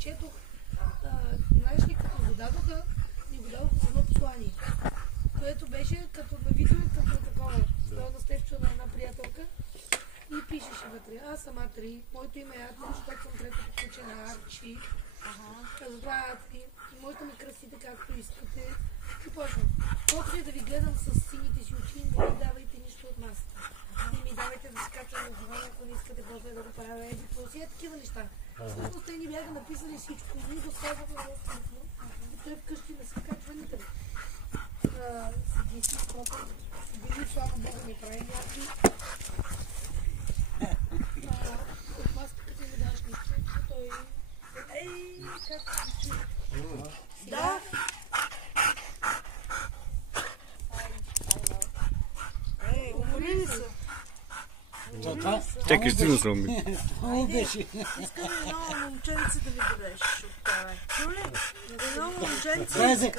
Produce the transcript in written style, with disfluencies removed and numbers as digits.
четох, знаеш ли, като го дадоха, ни го дадоха за едно послание, което беше като на видео, като такова. Става на Стефчо на една приятелка и пишеше вътре. Аз съм А3, моето име е А3, защото съм третото куче на Арчи. Затова е А3. И можете ме кръстите както искате. И почвам. Колкото и да ви гледам с сините си очи, не ми давайте нищо от нас. Не ми давайте да си качвам на дивана, ако не искате после да го правя. Еди, е такива неща. Всъщност те ни бяха написали всичко. Ние го сказваме в телефон. И той вкъщи не се качва никъде. Седи си, скопа. Били, слава Бога, не прави някакви. От маската ми даш нищо. Той... Ей, как си? Да. Ей, умори ли са? Чакай, ще го сроми. Искам едно момченце да ви дадеш от това. Чули? Едно момченце.